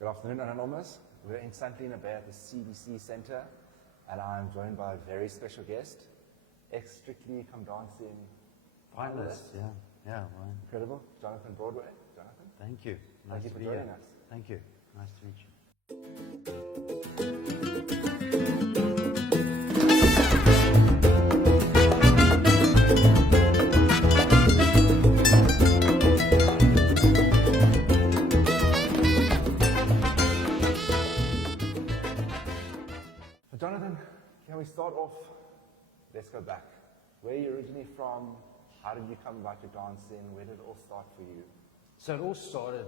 Good afternoon, Anonymous. We're in St Helena Bay at the CBC Centre, and I'm joined by a very special guest, ex-Strictly Come Dancing finalist. Yeah, well, Incredible, Jonathan Broadway. Jonathan, thank you. thank you for joining us. Thank you. Nice to meet you. So Jonathan, can we start off? Let's go back. Where are you originally from? How did you come about your dancing? Where did it all start for you? So it all started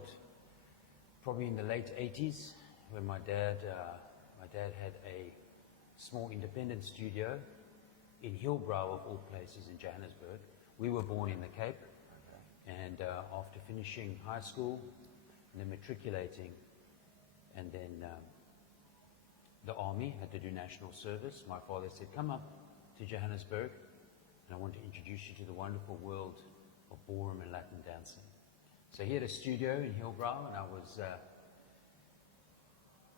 probably in the late 80s when my dad had a small independent studio in Hillbrow, of all places, in Johannesburg. We were born in the Cape, and after finishing high school and then matriculating, and then the army, had to do national service, my father said, come up to Johannesburg and I want to introduce you to the wonderful world of ballroom and Latin dancing. So he had a studio in Hillbrow, and I was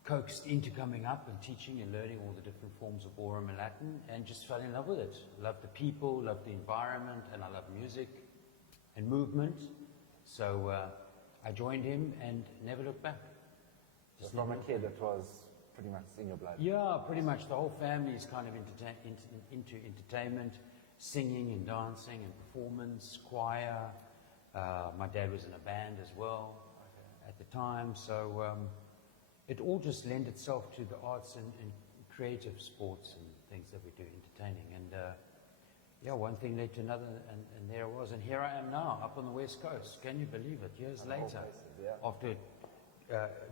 coaxed into coming up and teaching and learning all the different forms of ballroom and Latin, and just fell in love with it. Loved the people, loved the environment, and I love music and movement. So I joined him and never looked back. So from a kid, it was pretty much in your blood. Yeah, pretty much. The whole family is kind of into entertainment, singing and dancing and performance, choir. My dad was in a band as well at the time. So it all just lent itself to the arts and creative sports and things that we do, entertaining. And yeah, one thing led to another, and there it was. And here I am now, up on the West Coast. Can you believe it? Years later, after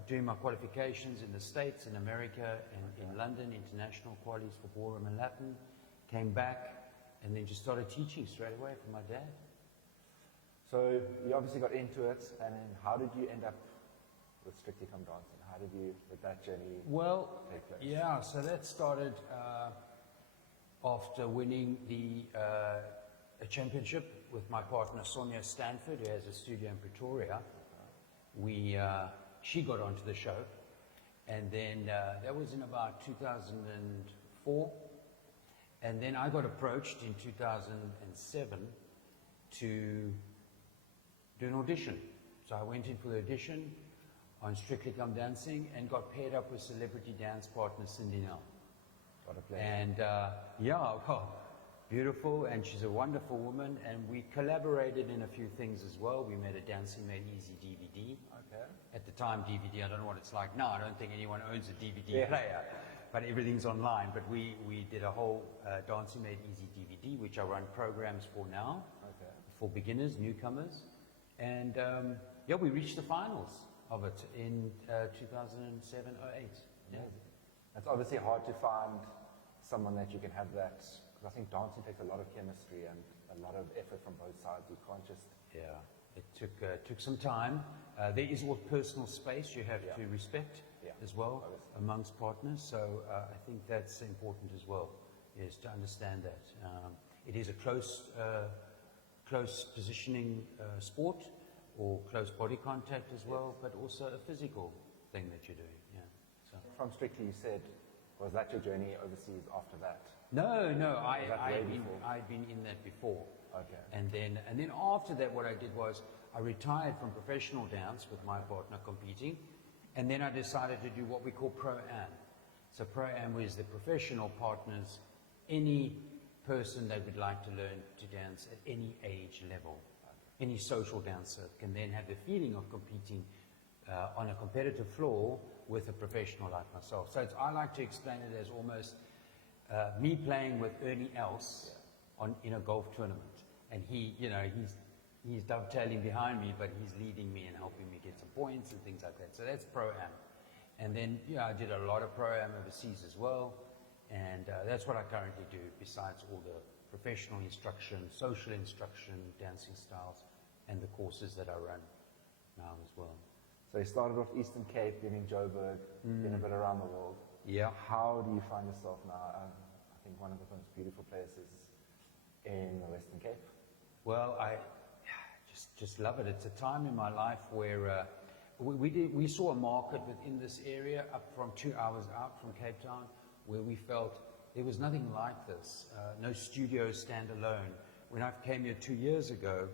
doing my qualifications in the States, in America, and in London, international qualities for ballroom and Latin, came back and then just started teaching straight away from my dad. So you obviously got into it, and then how did you end up with Strictly Come Dancing? How did that journey take place? Yeah, so that started after winning a championship with my partner Sonia Stanford, who has a studio in Pretoria. She got onto the show, and then that was in about 2004, and then I got approached in 2007 to do an audition. So I went in for the audition on Strictly Come Dancing and got paired up with celebrity dance partner Cindy Nell. What a pleasure. And yeah, well, beautiful, and she's a wonderful woman, and we collaborated in a few things as well. We made a Dancing Made Easy DVD. Okay. At the time, DVD, I don't know what it's like now. I don't think anyone owns a DVD player, but everything's online. But we did a whole Dancing Made Easy DVD, which I run programs for now, for beginners, newcomers. And yeah, we reached the finals of it in 2007 or 8. Yeah. It's obviously hard to find someone that you can have that, because I think dancing takes a lot of chemistry and a lot of effort from both sides. You can't just... Yeah, it took some time. There is all personal space you have to respect as well amongst partners. So I think that's important as well, is to understand that. It is a close positioning sport, or close body contact as well, but also a physical thing that you're doing. Yeah. So. From Strictly, you said, was that your journey overseas after that? No, I'd been in that before. Okay. And then after that, what I did was I retired from professional dance with my partner competing, and then I decided to do what we call Pro-Am. So Pro-Am was the professional partners, any person that would like to learn to dance at any age level. Any social dancer can then have the feeling of competing on a competitive floor with a professional like myself. So I like to explain it as almost me playing with Ernie Els in a golf tournament. And he's dovetailing behind me, but he's leading me and helping me get some points and things like that. So that's Pro-Am. And then, I did a lot of Pro-Am overseas as well. And that's what I currently do, besides all the professional instruction, social instruction, dancing styles, and the courses that I run now as well. So you started off Eastern Cape, then in Joburg, been a bit around the world. Yeah. How do you find yourself now? I think one of the most beautiful places in the Western Cape. Well, I just love it. It's a time in my life where we saw a market within this area up from 2 hours out from Cape Town where we felt there was nothing like this, no studio standalone. When I came here 2 years ago,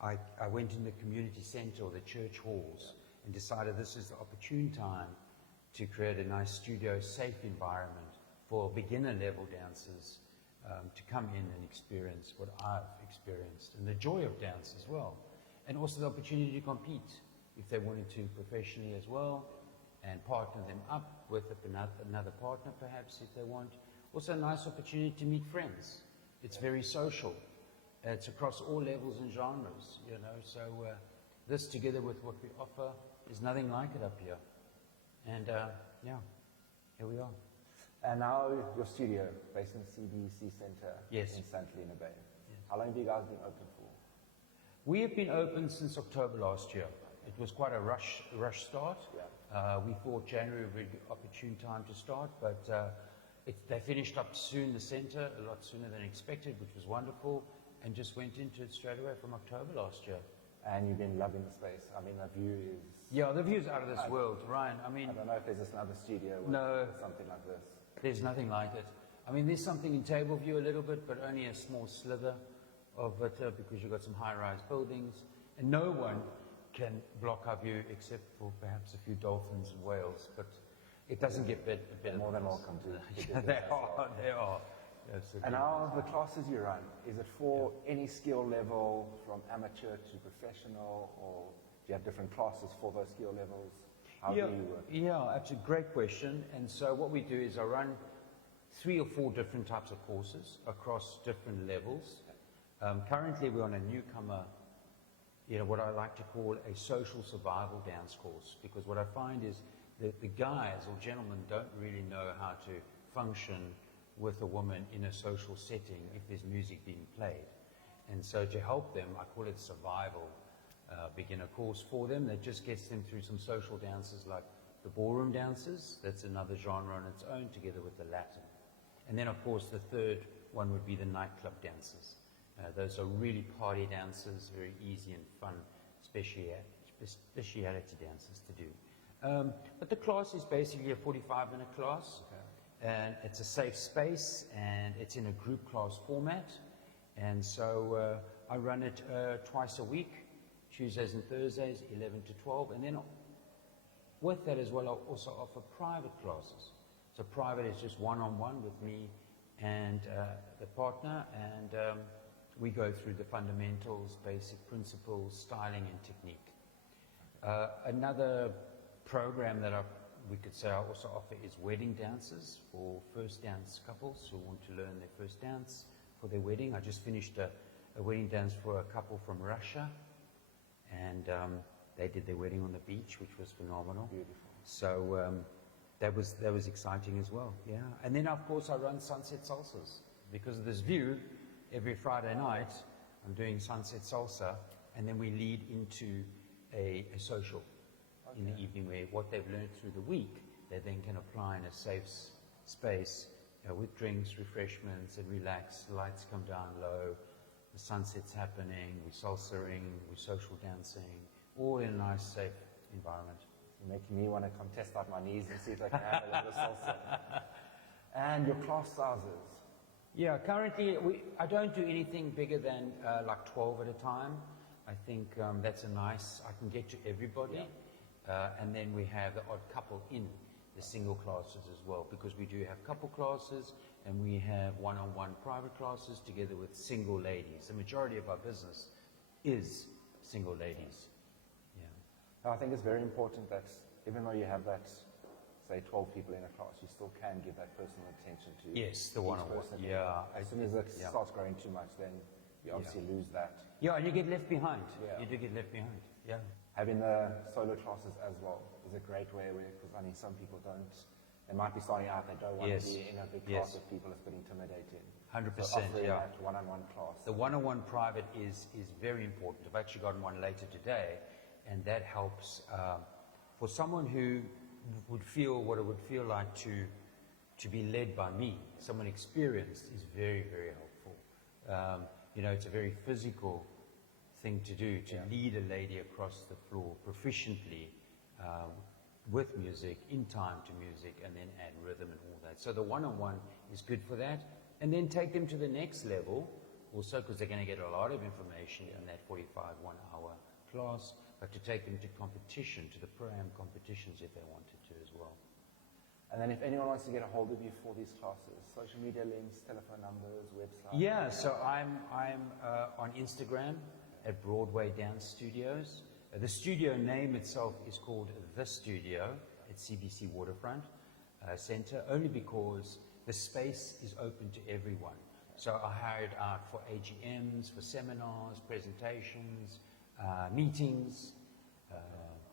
I went in the community centre or the church halls and decided this is the opportune time to create a nice studio, safe environment for beginner level dancers to come in and experience what I've experienced and the joy of dance as well. And also the opportunity to compete if they wanted to professionally as well and partner them up with another partner perhaps if they want. Also a nice opportunity to meet friends. It's very social. It's across all levels and genres, you know, so this together with what we offer is nothing like it up here. And yeah, here we are. And now your studio, based in the CBC Centre Yes. in St Helena Bay. Yes. How long have you guys been open for? We have been open since October last year. It was quite a rush start. Yeah. We thought January would be an opportune time to start, but they finished up soon, the centre, a lot sooner than expected, which was wonderful, and just went into it straight away from October last year. And you've been loving the space. I mean, the view is... Yeah, the view's out of this world, Ryan. I mean, I don't know if there's just another studio with No. something like this. there's nothing like it. I mean, there's something in table view a little bit, but only a small slither of it because you've got some high-rise buildings, and no one can block our view except for perhaps a few dolphins and whales, but it doesn't get better. More than welcome to Yeah, they are. Absolutely. And how are the classes you run? Is it for any skill level, from amateur to professional, or do you have different classes for those skill levels? How do you work? Yeah, that's a great question. And so what we do is I run 3 or 4 different types of courses across different levels. Currently we're on a newcomer, what I like to call a social survival dance course, because what I find is that the guys or gentlemen don't really know how to function with a woman in a social setting if there's music being played. And so to help them, I call it survival beginner course for them that just gets them through some social dances like the ballroom dances. That's another genre on its own, together with the Latin. And then of course the third one would be the nightclub dances. Those are really party dances, very easy and fun speciality dances to do. But the class is basically a 45-minute class. Okay. And it's a safe space, and it's in a group class format. And so I run it twice a week, Tuesdays and Thursdays, 11 to 12. And then with that as well, I also offer private classes. So private is just one-on-one with me and the partner, and we go through the fundamentals, basic principles, styling and technique. Another program that we could say I also offer is wedding dances for first dance couples who want to learn their first dance for their wedding. I just finished a wedding dance for a couple from Russia, and they did their wedding on the beach, which was phenomenal. Beautiful. So that was exciting as well, yeah. And then of course I run sunset salsas. Because of this view, every Friday night I'm doing sunset salsa, and then we lead into a social in the evening, where what they've learned through the week, they then can apply in a safe space with drinks, refreshments, and relax. The lights come down low, the sunset's happening, we're salsaing, we're social dancing, all in a nice, safe environment. You're making me want to come test out my knees and see if I can have a little salsa. And your class sizes? Yeah, currently I don't do anything bigger than like 12 at a time. I think that's a nice, I can get to everybody. Yeah. And then we have the odd couple in the single classes as well, because we do have couple classes and we have one-on-one private classes together with single ladies. The majority of our business is single ladies. Yeah. I think it's very important that even though you have that, say, 12 people in a class, you still can give that personal attention to Yes, the each one-on-one. person. Yeah. As soon as it starts growing too much, then you obviously lose that. Yeah, and you get left behind. Yeah. You do get left behind. Yeah. Having the solo classes as well is a great way, because I mean, some people they might be starting out, they don't want Yes. to be in a big Yes. class with people, it's a bit intimidating. 100%, So offering yeah. that one-on-one class. The one-on-one private is very important. I've actually gotten one later today, and that helps for someone who would feel what it would feel like to be led by me. Someone experienced is very, very helpful. It's a very physical thing to do, to lead a lady across the floor proficiently with music, in time to music, and then add rhythm and all that. So the one-on-one is good for that. And then take them to the next level, also because they're going to get a lot of information in that 45 one-hour class, but to take them to competition, to the pro-am competitions if they wanted to as well. And then if anyone wants to get a hold of you for these classes, social media links, telephone numbers, website? Yeah, so I'm on Instagram at Broadway Dance Studios. The studio name itself is called The Studio at CBC Waterfront Center, only because the space is open to everyone. So I hired out for AGMs, for seminars, presentations, meetings,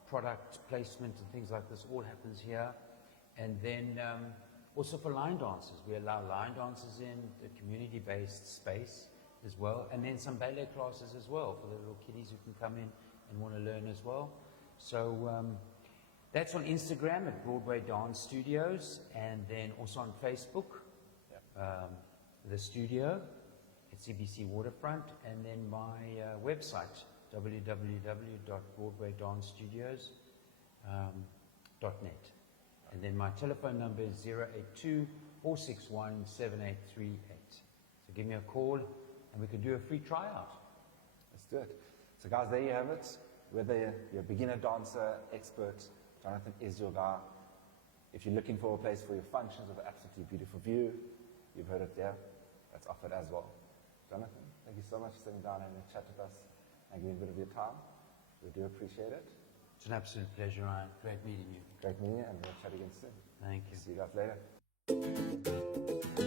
product placement and things like this all happens here. And then also for line dancers, we allow line dancers in the community-based space as well, and then some ballet classes as well for the little kiddies who can come in and want to learn as well. So that's on Instagram at Broadway Dance Studios, and then also on Facebook, The Studio at CBC Waterfront, and then my website, www.broadwaydancestudios.net. And then my telephone number is 082-461-7838. So give me a call and we can do a free tryout. Let's do it. So guys, there you have it. Whether you're a beginner dancer, expert, Jonathan is your guy. If you're looking for a place for your functions with an absolutely beautiful view, you've heard it there. That's offered as well. Jonathan, thank you so much for sitting down and having a chat with us and giving a bit of your time. We do appreciate it. It's an absolute pleasure, Ryan. Great meeting you. Great meeting you, and we'll chat again soon. Thank you. See you guys later.